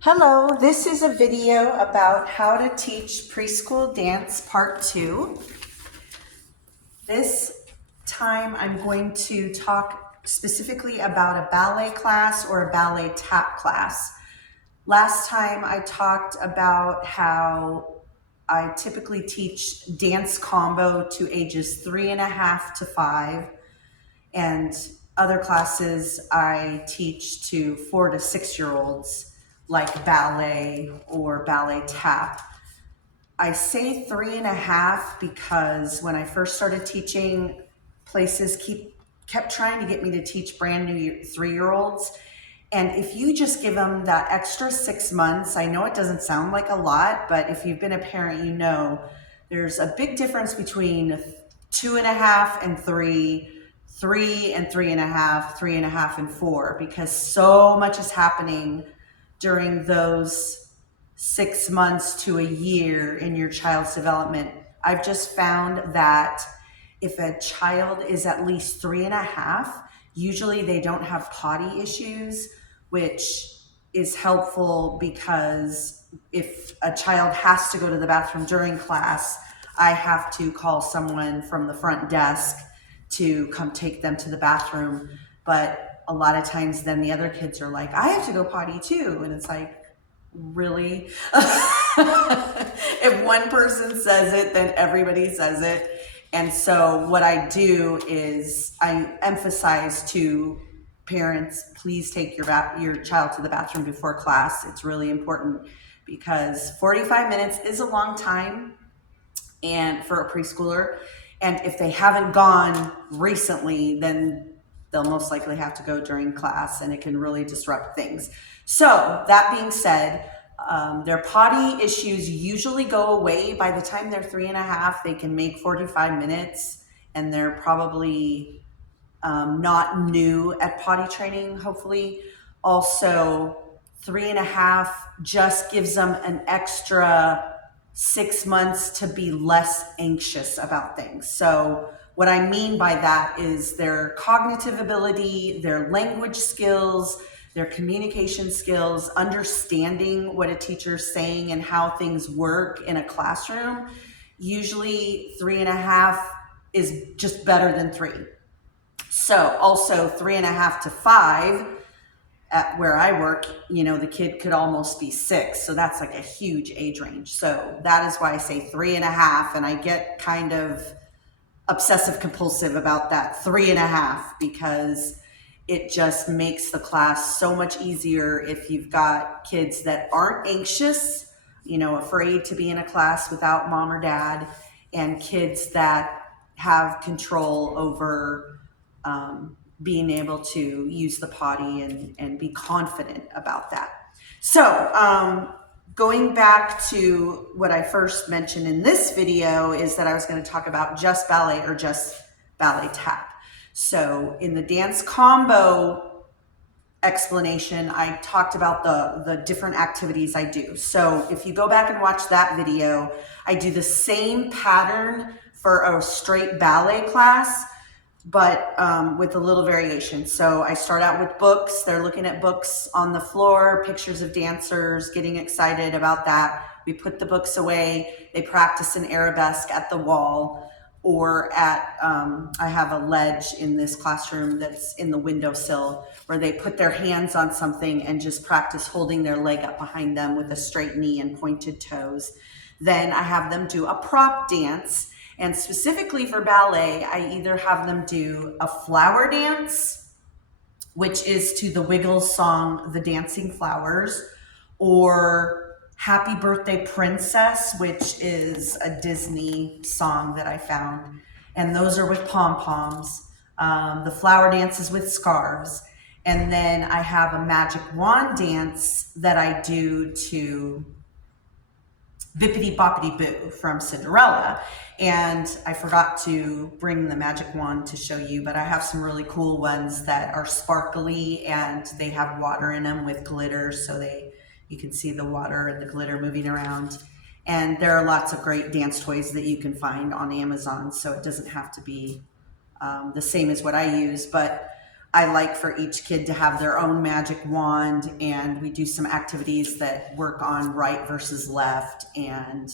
Hello, this is a video about how to teach preschool dance part 2. This time I'm going to talk specifically about a ballet class or a ballet tap class. Last time I talked about how I typically teach dance combo to ages 3.5 to 5, and other classes I teach to 4 to 6 year olds, like ballet or ballet tap. I say 3.5 because when I first started teaching, places kept trying to get me to teach brand new 3 year olds. And if you just give them that extra 6 months, I know it doesn't sound like a lot, but if you've been a parent, you know there's a big difference between 2.5 and 3, 3 and 3.5, 3.5 and 4, because so much is happening during those 6 months to a year in your child's development. I've just found that if a child is at least 3.5, usually they don't have potty issues, which is helpful because if a child has to go to the bathroom during class, I have to call someone from the front desk to come take them to the bathroom. But a lot of times then the other kids are like, I have to go potty too. And it's like, really? If one person says it, then everybody says it. And so what I do is I emphasize to parents, please take your child to the bathroom before class. It's really important because 45 minutes is a long time and for a preschooler. And if they haven't gone recently, then they'll most likely have to go during class, and it can really disrupt things. So that being said, their potty issues usually go away by the time they're 3.5. They can make 45 minutes, and they're probably not new at potty training, hopefully. Also, 3.5 just gives them an extra 6 months to be less anxious about things. So what I mean by that is their cognitive ability, their language skills, their communication skills, understanding what a teacher's saying and how things work in a classroom. Usually 3.5 is just better than 3. So also 3.5 to 5, at where I work, the kid could almost be 6. So that's like a huge age range. So that is why I say 3.5. And I get kind of obsessive compulsive about that 3.5 because it just makes the class so much easier if you've got kids that aren't anxious, afraid to be in a class without mom or dad, and kids that have control over being able to use the potty and be confident about that. So going back to what I first mentioned in this video is that I was going to talk about just ballet or just ballet tap. So in the dance combo explanation, I talked about the different activities I do. So if you go back and watch that video, I do the same pattern for a straight ballet class, but with a little variation. So I start out with books. They're looking at books on the floor, pictures of dancers, getting excited about that. We put the books away. They practice an arabesque at the wall or at, I have a ledge in this classroom that's in the windowsill where they put their hands on something and just practice holding their leg up behind them with a straight knee and pointed toes. Then I have them do a prop dance. And specifically for ballet, I either have them do a flower dance, which is to the Wiggles song, The Dancing Flowers, or Happy Birthday Princess, which is a Disney song that I found. And those are with pom-poms. The flower dance is with scarves. And then I have a magic wand dance that I do to Bippity Boppity Boo from Cinderella. And I forgot to bring the magic wand to show you, but I have some really cool ones that are sparkly and they have water in them with glitter, so you can see the water and the glitter moving around. And there are lots of great dance toys that you can find on Amazon, so it doesn't have to be the same as what I use. But I like for each kid to have their own magic wand, and we do some activities that work on right versus left and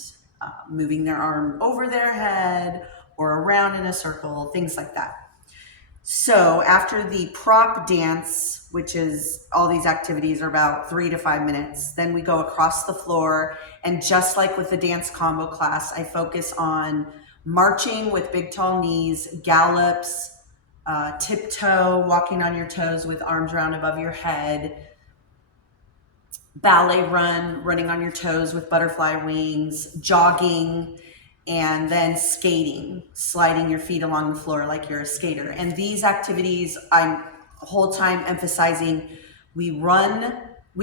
moving their arm over their head or around in a circle, things like that. So after the prop dance, which is all these activities are about 3 to 5 minutes, then we go across the floor. And just like with the dance combo class, I focus on marching with big tall knees, gallops, tiptoe, walking on your toes with arms round above your head, ballet run, running on your toes with butterfly wings, jogging, and then skating, sliding your feet along the floor like you're a skater. And these activities, I'm the whole time emphasizing, we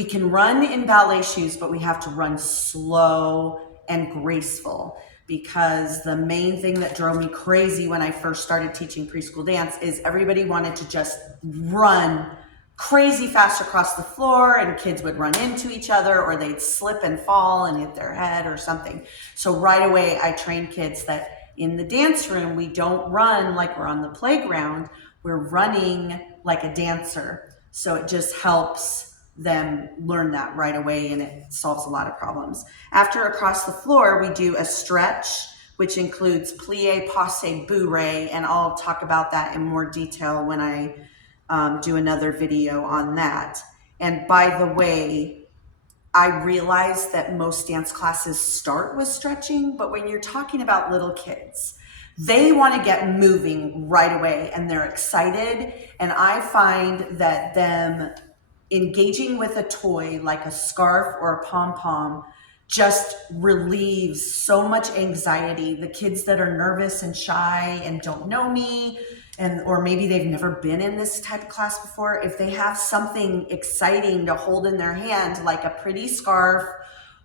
can run in ballet shoes, but we have to run slow and graceful, because the main thing that drove me crazy when I first started teaching preschool dance is everybody wanted to just run crazy fast across the floor, and kids would run into each other, or they'd slip and fall and hit their head or something. So right away, I train kids that in the dance room, we don't run like we're on the playground. We're running like a dancer. So it just helps them learn that right away, and it solves a lot of problems. After across the floor, we do a stretch, which includes plie, passe, bourrée, and I'll talk about that in more detail when I do another video on that. And by the way, I realize that most dance classes start with stretching, but when you're talking about little kids, they want to get moving right away and they're excited. And I find that them engaging with a toy like a scarf or a pom-pom just relieves so much anxiety. The kids that are nervous and shy and don't know me, or maybe they've never been in this type of class before, if they have something exciting to hold in their hand, like a pretty scarf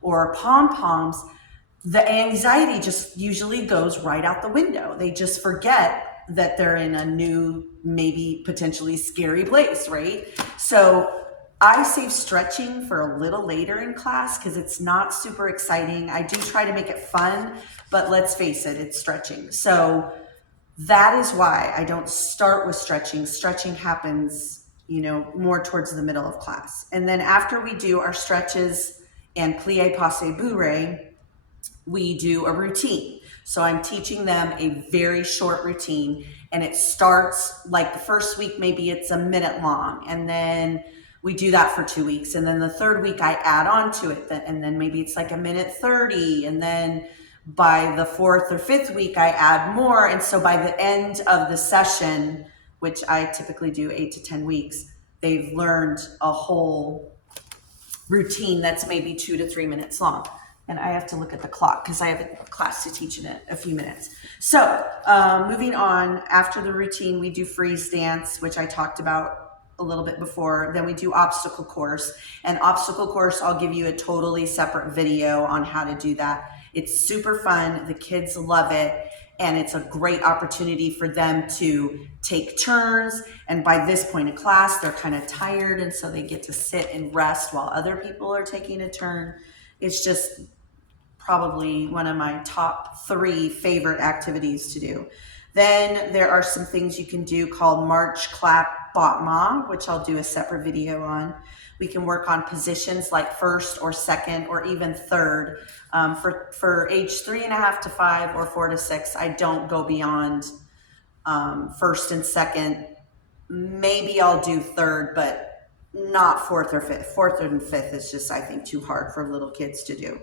or pom-poms, the anxiety just usually goes right out the window. They just forget that they're in a new, maybe potentially scary place, right? So I save stretching for a little later in class because it's not super exciting. I do try to make it fun, but let's face it, it's stretching. So that is why I don't start with stretching. Stretching happens, more towards the middle of class. And then after we do our stretches and plie, passe, bourrée, we do a routine. So I'm teaching them a very short routine, and it starts like the first week, maybe it's a minute long, and then we do that for 2 weeks. And then the third week I add on to it, and then maybe it's like a minute 30, and then by the fourth or fifth week, I add more. And so by the end of the session, which I typically do 8 to 10 weeks, they've learned a whole routine that's maybe 2 to 3 minutes long. And I have to look at the clock because I have a class to teach in a few minutes. So moving on, after the routine, we do freeze dance, which I talked about a little bit before. Then we do obstacle course. And obstacle course, I'll give you a totally separate video on how to do that. It's super fun. The kids love it. And it's a great opportunity for them to take turns. And by this point in class, they're kind of tired. And so they get to sit and rest while other people are taking a turn. It's just probably one of my top 3 favorite activities to do. Then there are some things you can do called march, clap, battement, which I'll do a separate video on. We can work on positions like first or second or even third. For age 3.5 to 5 or 4 to 6, I don't go beyond first and second. Maybe I'll do third, but not fourth or fifth. Fourth and fifth is just, I think, too hard for little kids to do.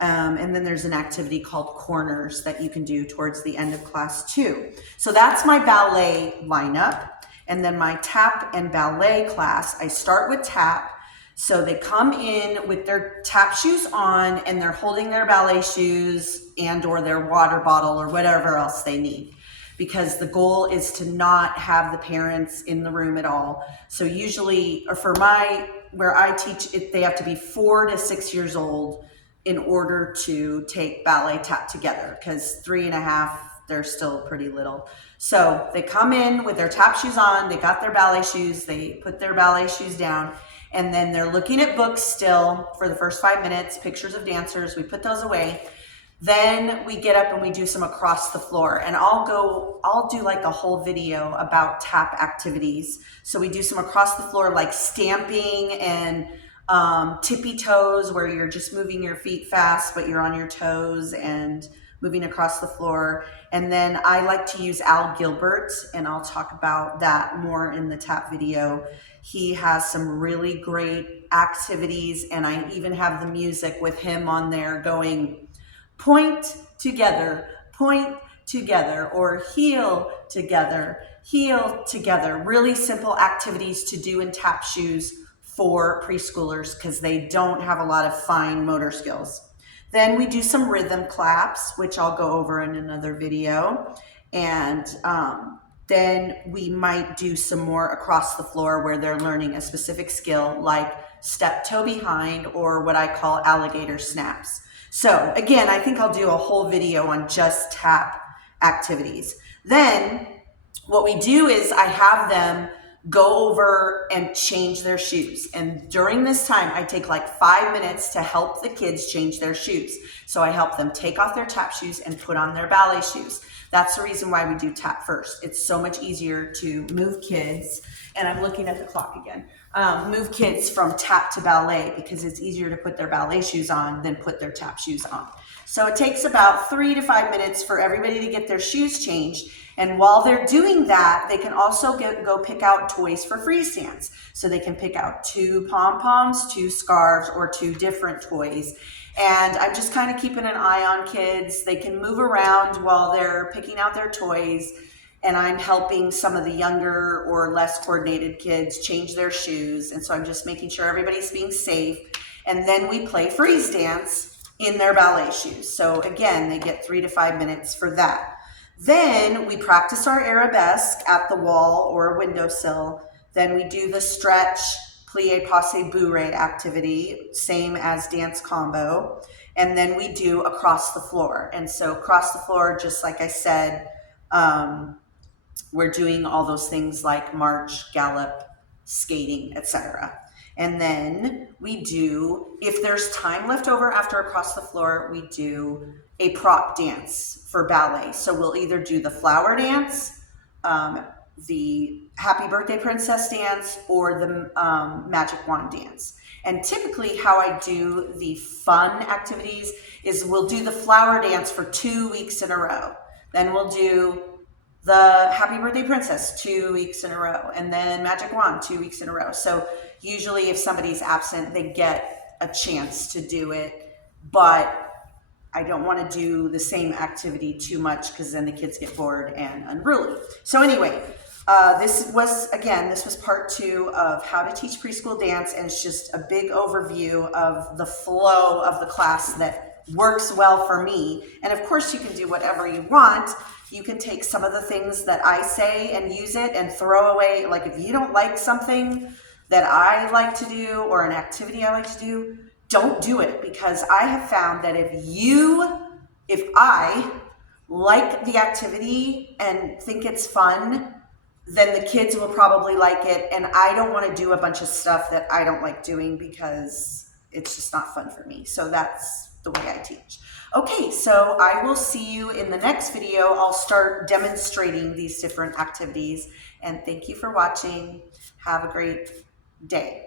And then there's an activity called corners that you can do towards the end of class too. So that's my ballet lineup. And then my tap and ballet class, I start with tap. So they come in with their tap shoes on and they're holding their ballet shoes and or their water bottle or whatever else they need, because the goal is to not have the parents in the room at all. So usually, or where I teach, they have to be 4 to 6 years old in order to take ballet tap together, because 3.5, they're still pretty little. So they come in with their tap shoes on, they got their ballet shoes, they put their ballet shoes down, and then they're looking at books still for the first 5 minutes, pictures of dancers, we put those away. Then we get up and we do some across the floor, and I'll do like a whole video about tap activities. So we do some across the floor, like stamping and tippy toes, where you're just moving your feet fast, but you're on your toes and moving across the floor. And then I like to use Al Gilbert, and I'll talk about that more in the tap video. He has some really great activities, and I even have the music with him on there going point together, or heel together, heel together. Really simple activities to do in tap shoes for preschoolers because they don't have a lot of fine motor skills. Then we do some rhythm claps, which I'll go over in another video. And then we might do some more across the floor where they're learning a specific skill like step toe behind, or what I call alligator snaps. So again, I think I'll do a whole video on just tap activities. Then what we do is I have them go over and change their shoes. And during this time, I take like 5 minutes to help the kids change their shoes. So I help them take off their tap shoes and put on their ballet shoes. That's the reason why we do tap first. It's so much easier to move kids, and I'm looking at the clock again, move kids from tap to ballet, because it's easier to put their ballet shoes on than put their tap shoes on. So it takes about 3 to 5 minutes for everybody to get their shoes changed. And while they're doing that, they can also go pick out toys for freeze dance. So they can pick out 2 pom-poms, 2 scarves, or 2 different toys. And I'm just kind of keeping an eye on kids. They can move around while they're picking out their toys. And I'm helping some of the younger or less coordinated kids change their shoes. And so I'm just making sure everybody's being safe. And then we play freeze dance in their ballet shoes. So again, they get 3 to 5 minutes for that. Then we practice our arabesque at the wall or a windowsill. Then we do the stretch, plie, passe, bourrée activity, same as dance combo. And then we do across the floor. And so across the floor, just like I said, we're doing all those things like march, gallop, skating, etc. And then we do, if there's time left over after across the floor, we do a prop dance for ballet. So we'll either do the flower dance, the happy birthday princess dance, or the magic wand dance. And typically how I do the fun activities is we'll do the flower dance for 2 weeks in a row. Then we'll do the happy birthday princess 2 weeks in a row, and then magic wand 2 weeks in a row. So usually if somebody's absent, they get a chance to do it, but I don't want to do the same activity too much because then the kids get bored and unruly. So anyway, this was part 2 of how to teach preschool dance, and it's just a big overview of the flow of the class that works well for me. And of course you can do whatever you want. You can take some of the things that I say and use it and throw away. Like if you don't like something that I like to do or an activity I like to do, don't do it, because I have found that if I like the activity and think it's fun, then the kids will probably like it. And I don't want to do a bunch of stuff that I don't like doing because it's just not fun for me. So that's the way I teach. Okay, so I will see you in the next video. I'll start demonstrating these different activities. And thank you for watching. Have a great day.